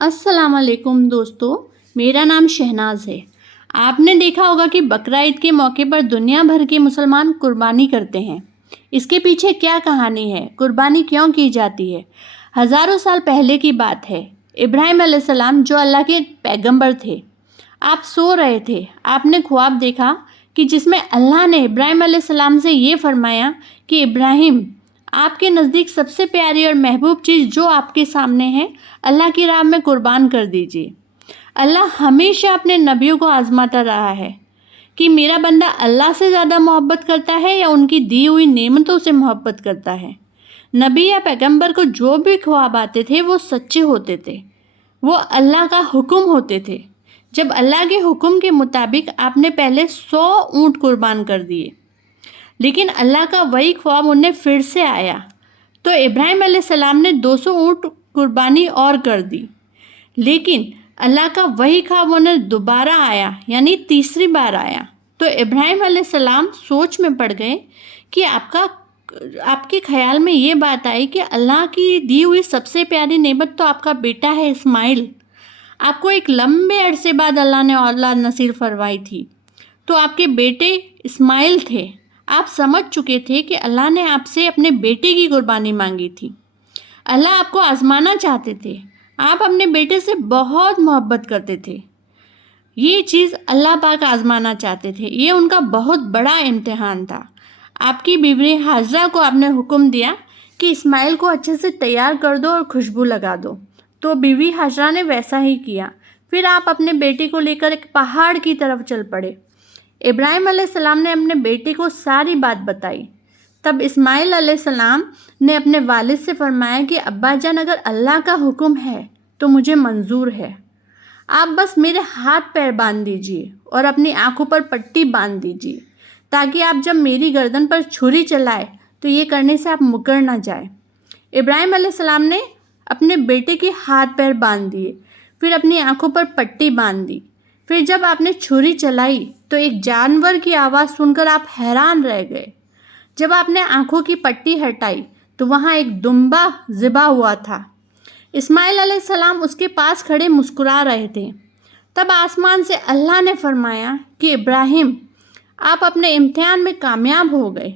अस्सलाम वालेकुम दोस्तों, मेरा नाम शहनाज है। आपने देखा होगा कि बकरा ईद के मौके पर दुनिया भर के मुसलमान कुर्बानी करते हैं। इसके पीछे क्या कहानी है, कुर्बानी क्यों की जाती है? हज़ारों साल पहले की बात है। इब्राहिम अलैहिस्सलाम जो अल्लाह के पैगंबर थे, आप सो रहे थे। आपने ख्वाब देखा कि जिसमें अल्लाह ने इब्राहिम अलैहिस्सलाम से ये फरमाया कि इब्राहिम, आपके नज़दीक सबसे प्यारी और महबूब चीज़ जो आपके सामने है, अल्लाह की राह में कुर्बान कर दीजिए। अल्लाह हमेशा अपने नबियों को आजमाता रहा है कि मेरा बंदा अल्लाह से ज़्यादा मोहब्बत करता है या उनकी दी हुई नेमतों से मोहब्बत करता है। नबी या पैगंबर को जो भी ख्वाब आते थे वो सच्चे होते थे, वो अल्लाह का हुक्म होते थे। जब अल्लाह के हुक्म के मुताबिक आपने पहले 100 ऊँट कुर्बान कर दिए, लेकिन अल्लाह का वही ख्वाब उन्हें फिर से आया तो इब्राहिम अलैहिस्सलाम ने 200 ऊँट कुर्बानी और कर दी। लेकिन अल्लाह का वही ख्वाब उन्हें दोबारा आया, यानी तीसरी बार आया तो इब्राहिम अलैहिस्सलाम सोच में पड़ गए कि आपके ख्याल में ये बात आई कि अल्लाह की दी हुई सबसे प्यारी नेमत तो आपका बेटा है इस्माइल। आपको एक लंबे अरसे बाद अल्लाह ने औलाद नसीब फरमाई थी, तो आपके बेटे इस्माइल थे। आप समझ चुके थे कि अल्लाह ने आपसे अपने बेटे की कुर्बानी मांगी थी। अल्लाह आपको आजमाना चाहते थे। आप अपने बेटे से बहुत मोहब्बत करते थे। ये चीज़ अल्लाह पाक आजमाना चाहते थे। ये उनका बहुत बड़ा इम्तिहान था। आपकी बीवी हाजरा को आपने हुक्म दिया कि इस्माइल को अच्छे से तैयार कर दो और खुशबू लगा दो, तो बीवी हाजरा ने वैसा ही किया। फिर आप अपने बेटे को लेकर एक पहाड़ की तरफ चल पड़े। इब्राहिम अलैहिस्सलाम ने अपने बेटे को सारी बात बताई। तब इस्माइल अलैहिस्सलाम ने अपने वालिद से फरमाया कि अब्बा जान, अगर अल्लाह का हुक्म है तो मुझे मंजूर है। आप बस मेरे हाथ पैर बांध दीजिए और अपनी आंखों पर पट्टी बांध दीजिए, ताकि आप जब मेरी गर्दन पर छुरी चलाए तो ये करने से आप मुकर ना जाए। इब्राहिम अलैहिस्सलाम ने अपने बेटे के हाथ पैर बांध दिए, फिर अपनी आंखों पर पट्टी बांध दी। फिर जब आपने छुरी चलाई तो एक जानवर की आवाज़ सुनकर आप हैरान रह गए। जब आपने आंखों की पट्टी हटाई तो वहाँ एक दुम्बा ज़िबा हुआ था। इस्माइल अलैहिस्सलाम उसके पास खड़े मुस्कुरा रहे थे। तब आसमान से अल्लाह ने फरमाया कि इब्राहिम, आप अपने इम्तिहान में कामयाब हो गए।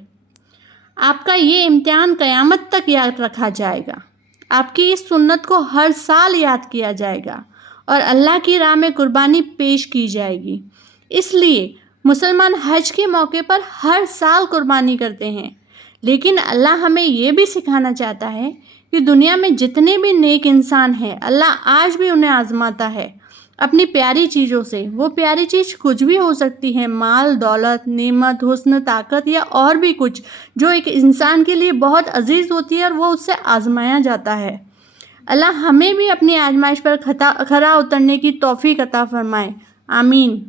आपका ये इम्तिहान क़यामत तक याद रखा जाएगा। आपकी इस सुन्नत को हर साल याद किया जाएगा और अल्लाह की राह में कुर्बानी पेश की जाएगी। इसलिए मुसलमान हज के मौके पर हर साल कुर्बानी करते हैं। लेकिन अल्लाह हमें ये भी सिखाना चाहता है कि दुनिया में जितने भी नेक इंसान हैं, अल्लाह आज भी उन्हें आजमाता है अपनी प्यारी चीज़ों से। वो प्यारी चीज़ कुछ भी हो सकती है, माल, दौलत, नेमत, हुस्न, ताकत या और भी कुछ जो एक इंसान के लिए बहुत अजीज़ होती है और वो उससे आजमाया जाता है। अल्लाह हमें भी अपनी आजमाइश पर खरा उतरने की तौफीक अता फरमाए। आमीन।